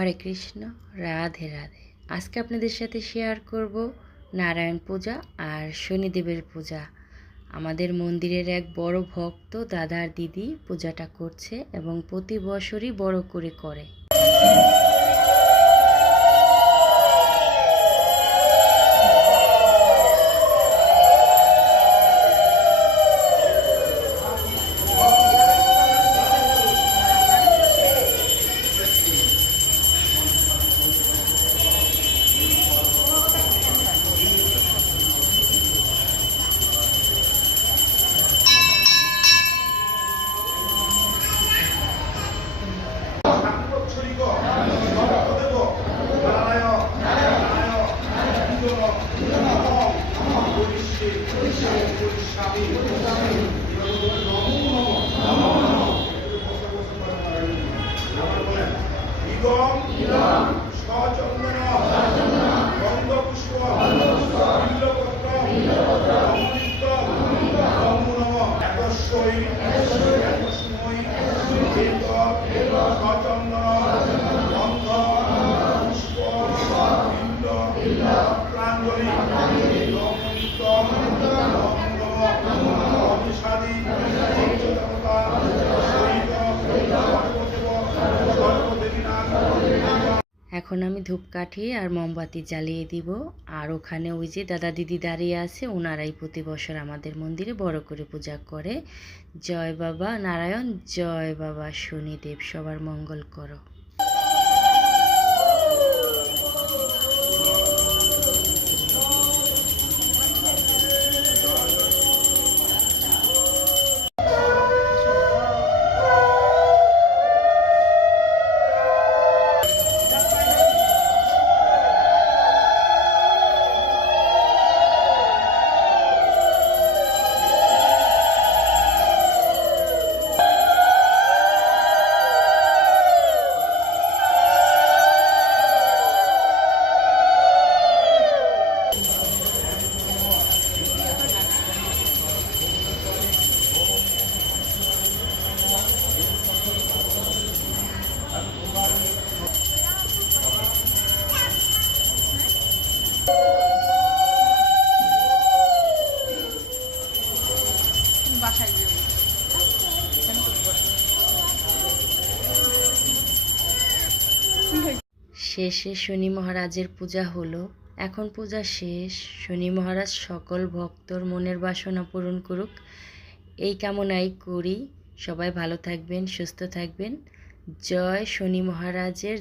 হরে কৃষ্ণ, রাধে রাধে। আজকে আপনাদের সাথে শেয়ার করব নারায়ণ পূজা আর শনিদেবের পূজা। আমাদের মন্দিরের এক বড় ভক্ত দাদা আর দিদি পূজাটা করছে এবং প্রতি বছরই বড় করে। এখন আমি ধূপকাঠি আর মোমবাতি জ্বালিয়ে দিব। আর ওখানে ওই যে দাদা দিদি দাঁড়িয়ে আছে, ওনারাই প্রতি বছর আমাদের মন্দিরে বড় করে পূজা করে। জয় বাবা নারায়ণ, জয় বাবা শনিদেব, সবার মঙ্গল করো। শেষে শনি মহারাজের পূজা হলো। এখন পূজা শেষ। শনি মহারাজ সকল ভক্তর মনের বাসনা পূরণ করুক, এই কামনাই করি। সবাই ভালো থাকবেন, সুস্থ থাকবেন। জয় শনি মহারাজের।